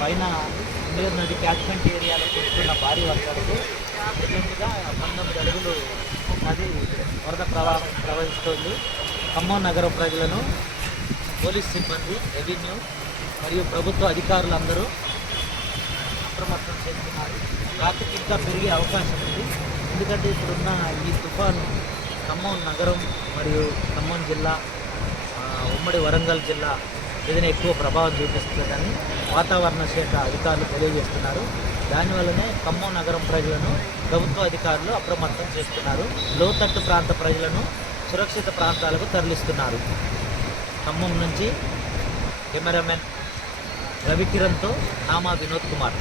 పైన నీరు నది క్యాచ్మెంట్ ఏరియాలో కురుస్తున్న భారీ వర్షాలకు ప్రజెంట్గా పంతొమ్మిది అడుగులు నది వరద ప్రవాహం ప్రవహిస్తోంది. ఖమ్మం నగర ప్రజలను పోలీస్ సిబ్బంది రెవెన్యూ మరియు ప్రభుత్వ అధికారులందరూ అప్రమత్తం చేస్తున్నారు. ట్రాఫిక్ ఇంకా పెరిగే అవకాశం ఉంది. ఎందుకంటే ఇప్పుడున్న ఈ తుఫాను ఖమ్మం నగరం మరియు ఖమ్మం జిల్లా ఉమ్మడి వరంగల్ జిల్లా ఏదైనా ఎక్కువ ప్రభావం చూపిస్తుందని వాతావరణ శాఖ అధికారులు తెలియజేస్తున్నారు. దానివల్లనే ఖమ్మం నగరం ప్రజలను ప్రభుత్వ అధికారులు అప్రమత్తం చేస్తున్నారు. లోతట్టు ప్రాంత ప్రజలను సురక్షిత ప్రాంతాలకు తరలిస్తున్నారు. ఖమ్మం నుంచి కెమెరామెన్ రవికిరణ్తో నామా వినోద్ కుమార్.